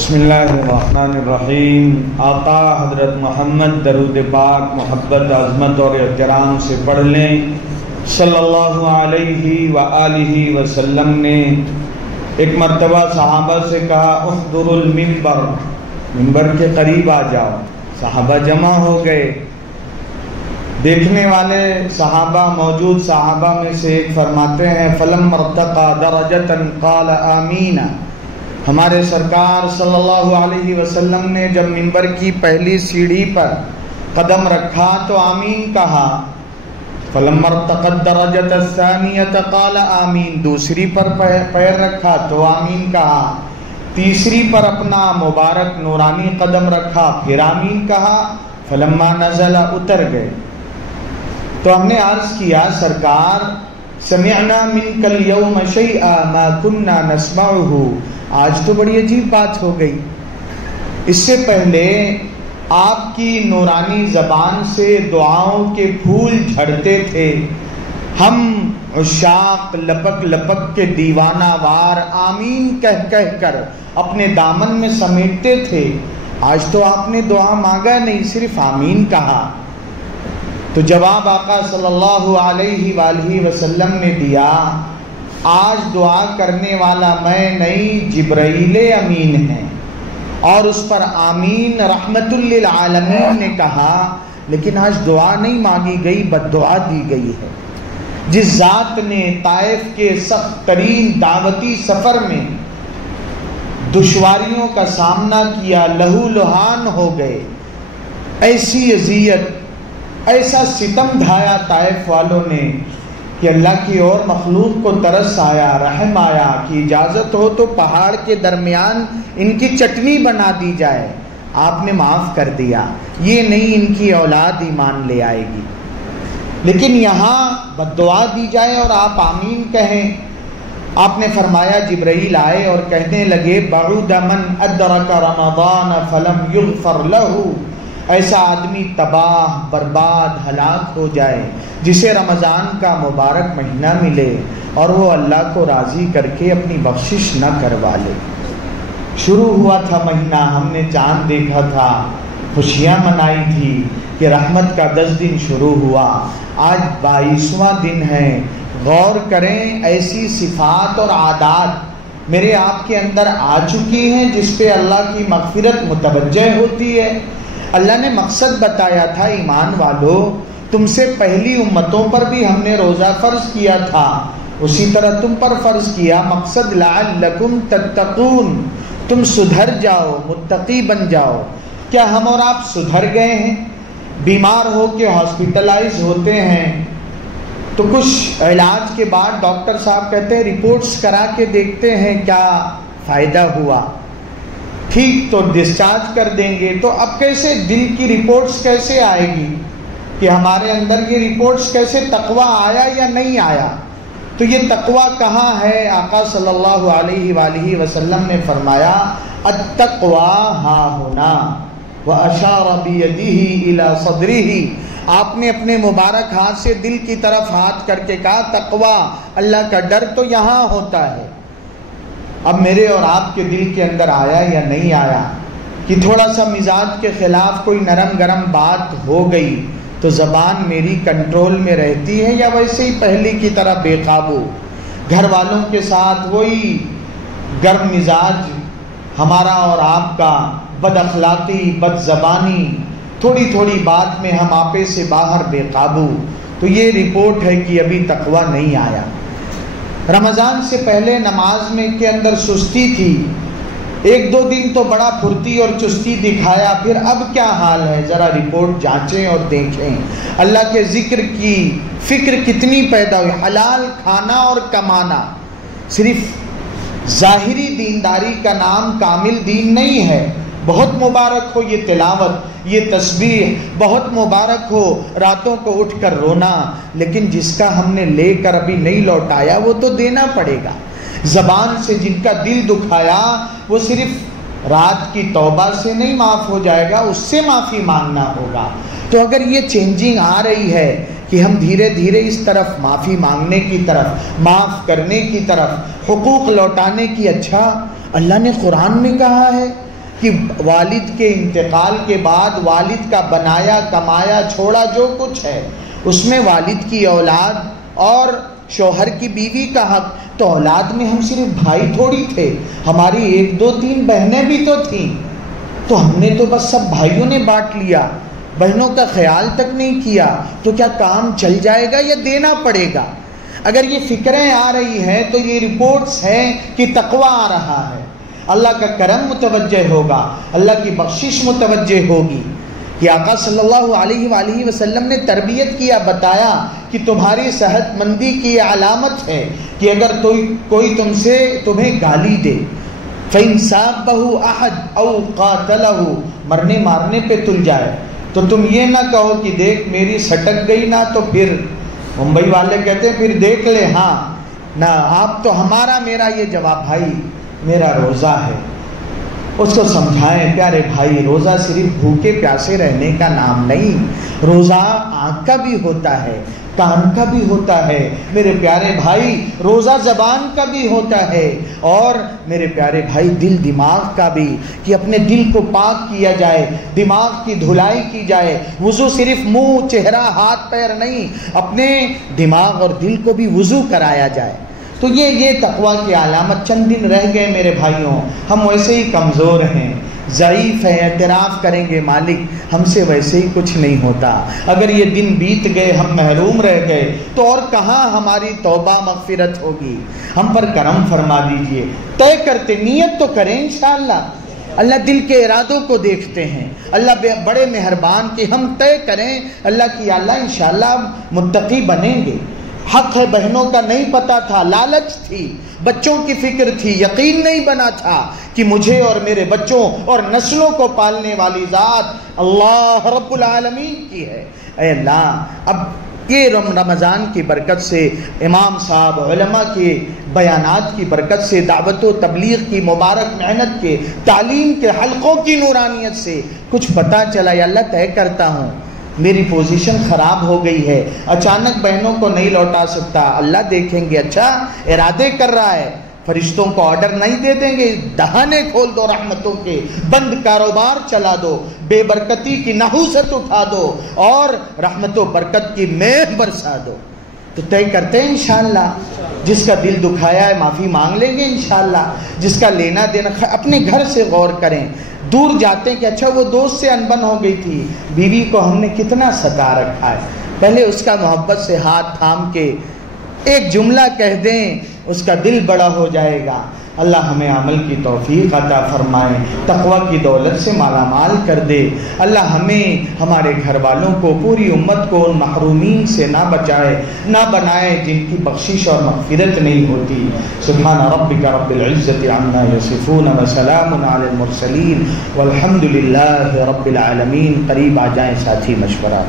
بسم اللہ الرحمن الرحیم۔ آقا حضرت محمد درود پاک محبت عظمت اور احترام سے پڑھ لیں۔ صلی اللہ علیہ وآلہ وسلم نے ایک مرتبہ صحابہ سے کہا احضروا المنبر، منبر کے قریب آ جاؤ۔ صحابہ جمع ہو گئے، دیکھنے والے صحابہ موجود صحابہ میں سے ایک فرماتے ہیں فلما ارتقى درجة قال آمین۔ ہمارے سرکار صلی اللہ علیہ وسلم نے جب منبر کی پہلی سیڑھی پر قدم رکھا تو آمین کہا۔ فلما ارتقى الدرجة الثانية قال آمین، دوسری پر پیر رکھا تو آمین کہا، تیسری پر اپنا مبارک نورانی قدم رکھا پھر آمین کہا۔ فلما نزل، اتر گئے تو ہم نے عرض کیا سرکار سمعنا منک اليوم شیئا ما كنا نسمعه، آج تو بڑی عجیب بات ہو گئی، اس سے پہلے آپ کی نورانی زبان سے دعاؤں کے پھول جھڑتے تھے، ہم عشاق لپک لپک کے دیوانہ وار آمین کہہ کہہ کر اپنے دامن میں سمیٹتے تھے، آج تو آپ نے دعا مانگا نہیں، صرف آمین کہا۔ تو جواب آقا صلی اللہ علیہ وآلہ وسلم نے دیا، آج دعا کرنے والا میں نہیں جبرائیل امین ہے، اور اس پر آمین رحمت للعالمین نے کہا، لیکن آج دعا نہیں مانگی گئی، بد دعا دی گئی ہے۔ جس ذات نے طائف کے سخت ترین دعوتی سفر میں دشواریوں کا سامنا کیا، لہو لہان ہو گئے، ایسی اذیت ایسا ستم ڈھایا طائف والوں نے کہ اللہ کی اور مخلوق کو ترس آیا، رحم آیا کہ اجازت ہو تو پہاڑ کے درمیان ان کی چٹنی بنا دی جائے، آپ نے معاف کر دیا، یہ نہیں ان کی اولاد ایمان لے آئے گی، لیکن یہاں بد دعا دی جائے اور آپ آمین کہیں۔ آپ نے فرمایا جبرائیل آئے اور کہنے لگے بعود من ادرک رمضان فلم یغفر لہ، ایسا آدمی تباہ برباد ہلاک ہو جائے جسے رمضان کا مبارک مہینہ ملے اور وہ اللہ کو راضی کر کے اپنی بخشش نہ کروا لے۔ شروع ہوا تھا مہینہ، ہم نے چاند دیکھا تھا، خوشیاں منائی تھی کہ رحمت کا 10 دن شروع ہوا، آج 22واں دن ہے۔ غور کریں، ایسی صفات اور عادات میرے آپ کے اندر آ چکی ہیں جس پہ اللہ کی مغفرت متوجہ ہوتی ہے۔ اللہ نے مقصد بتایا تھا، ایمان والو تم سے پہلی امتوں پر بھی ہم نے روزہ فرض کیا تھا، اسی طرح تم پر فرض کیا، مقصد لعلکم تتقون، تم سدھر جاؤ، متقی بن جاؤ۔ کیا ہم اور آپ سدھر گئے ہیں؟ بیمار ہو کے ہاسپٹلائز ہوتے ہیں تو کچھ علاج کے بعد ڈاکٹر صاحب کہتے ہیں رپورٹس کرا کے دیکھتے ہیں کیا فائدہ ہوا، ٹھیک تو ڈسچارج کر دیں گے، تو اب کیسے دل کی رپورٹس کیسے آئے گی کہ ہمارے اندر یہ رپورٹس کیسے تقویٰ آیا یا نہیں آیا؟ تو یہ تقویٰ کہاں ہے؟ آقا صلی اللہ علیہ وآلہ وسلم نے فرمایا التقویٰ ہا ہونا واشار بیدہ الی صدرہ، آپ نے اپنے مبارک ہاتھ سے دل کی طرف ہاتھ کر کے کہا تقویٰ، اللہ کا ڈر تو یہاں ہوتا ہے۔ اب میرے اور آپ کے دل کے اندر آیا یا نہیں آیا کہ تھوڑا سا مزاج کے خلاف کوئی نرم گرم بات ہو گئی تو زبان میری کنٹرول میں رہتی ہے یا ویسے ہی پہلی کی طرح بے قابو؟ گھر والوں کے ساتھ وہی گرم مزاج ہمارا اور آپ کا، بد اخلاقی بد زبانی، تھوڑی تھوڑی بات میں ہم آپے سے باہر بے قابو، تو یہ رپورٹ ہے کہ ابھی تقویٰ نہیں آیا۔ رمضان سے پہلے نماز میں کے اندر سستی تھی، 1-2 دن تو بڑا پھرتی اور چستی دکھایا، پھر اب کیا حال ہے؟ ذرا رپورٹ جانچیں اور دیکھیں، اللہ کے ذکر کی فکر کتنی پیدا ہوئی، حلال کھانا اور کمانا صرف ظاہری دینداری کا نام کامل دین نہیں ہے۔ بہت مبارک ہو یہ تلاوت، یہ تسبیح، بہت مبارک ہو راتوں کو اٹھ کر رونا، لیکن جس کا ہم نے لے کر ابھی نہیں لوٹایا وہ تو دینا پڑے گا۔ زبان سے جن کا دل دکھایا وہ صرف رات کی توبہ سے نہیں معاف ہو جائے گا، اس سے معافی مانگنا ہوگا۔ تو اگر یہ چینجنگ آ رہی ہے کہ ہم دھیرے دھیرے اس طرف معافی مانگنے کی طرف، معاف کرنے کی طرف، حقوق لوٹانے کی، اچھا اللہ نے قرآن میں کہا ہے کہ والد کے انتقال کے بعد والد کا بنایا کمایا چھوڑا جو کچھ ہے اس میں والد کی اولاد اور شوہر کی بیوی کا حق. تو اولاد میں ہم صرف بھائی تھوڑی تھے، ہماری 1 2 3 بہنیں بھی تو تھیں. تو ہم نے تو بس سب بھائیوں نے بانٹ لیا، بہنوں کا خیال تک نہیں کیا. تو کیا کام چل جائے گا یا دینا پڑے گا؟ اگر یہ فکریں آ رہی ہیں تو یہ رپورٹس ہیں کہ تقوی آ رہا ہے، اللہ کا کرم متوجہ ہوگا، اللہ کی بخشش متوجہ ہوگی. کہ آقا صلی اللہ علیہ وآلہ وسلم نے تربیت کیا، بتایا کہ تمہاری صحت مندی کی یہ علامت ہے کہ اگر کوئی تمہیں گالی دے، فَإِن سَابَّهُ أَحَدْ أَوْ قَاتَلَهُ، مرنے مارنے پہ تل جائے، تو تم یہ نہ کہو کہ دیکھ میری سٹک گئی نا، تو پھر ممبئی والے کہتے ہیں پھر دیکھ لے. ہاں نہ، آپ تو میرا یہ جواب، بھائی میرا روزہ ہے. اس کو سمجھائیں پیارے بھائی، روزہ صرف بھوکے پیاسے رہنے کا نام نہیں، روزہ آنکھ کا بھی ہوتا ہے، کان کا بھی ہوتا ہے میرے پیارے بھائی، روزہ زبان کا بھی ہوتا ہے، اور میرے پیارے بھائی دل دماغ کا بھی، کہ اپنے دل کو پاک کیا جائے، دماغ کی دھلائی کی جائے. وضو صرف منہ چہرہ ہاتھ پیر نہیں، اپنے دماغ اور دل کو بھی وضو کرایا جائے. تو یہ تقویٰ کی علامت. چند دن رہ گئے میرے بھائیوں، ہم ویسے ہی کمزور ہیں، ضعیف ہیں، اعتراف کریں گے مالک ہم سے ویسے ہی کچھ نہیں ہوتا. اگر یہ دن بیت گئے، ہم محروم رہ گئے، تو اور کہاں ہماری توبہ مغفرت ہوگی. ہم پر کرم فرما دیجئے. طے کرتے، نیت تو کریں انشاءاللہ. اللہ دل کے ارادوں کو دیکھتے ہیں، اللہ بڑے مہربان کہ ہم طے کریں اللہ کی، اللہ انشاءاللہ متقی بنیں گے. حق ہے، بہنوں کا نہیں پتا تھا، لالچ تھی، بچوں کی فکر تھی، یقین نہیں بنا تھا کہ مجھے اور میرے بچوں اور نسلوں کو پالنے والی ذات اللہ رب العالمین کی ہے. اے اللہ، اب یہ رمضان کی برکت سے، امام صاحب علماء کے بیانات کی برکت سے، دعوت و تبلیغ کی مبارک محنت کے، تعلیم کے حلقوں کی نورانیت سے کچھ پتہ چلا. یا اللہ طے کرتا ہوں میری پوزیشن خراب ہو گئی ہے، اچانک بہنوں کو نہیں لوٹا سکتا. اللہ دیکھیں گے، اچھا ارادے کر رہا ہے، فرشتوں کو آرڈر نہیں دے دیں گے دہانے کھول دو رحمتوں کے، بند کاروبار چلا دو، بے برکتی کی نحوست اٹھا دو اور رحمت و برکت کی میغ برسا دو. تو طے کرتے ہیں انشاءاللہ. جس کا دل دکھایا ہے معافی مانگ لیں گے انشاءاللہ. جس کا لینا دینا، اپنے گھر سے غور کریں. دور جاتے ہیں کہ اچھا وہ دوست سے انبن ہو گئی تھی، بیوی کو ہم نے کتنا ستا رکھا ہے، پہلے اس کا محبت سے ہاتھ تھام کے ایک جملہ کہہ دیں، اس کا دل بڑا ہو جائے گا. اللہ ہمیں عمل کی توفیق عطا فرمائے، تقوی کی دولت سے مالا مال کر دے. اللہ ہمیں، ہمارے گھر والوں کو، پوری امت کو ان محرومین سے نہ بچائے، نہ بنائے جن کی بخشش اور مغفرت نہیں ہوتی. سبحان ربک رب العزت عما یصفون وسلام علی المرسلین والحمد للہ رب العالمین. قریب آ جائیں ساتھی مشورہ.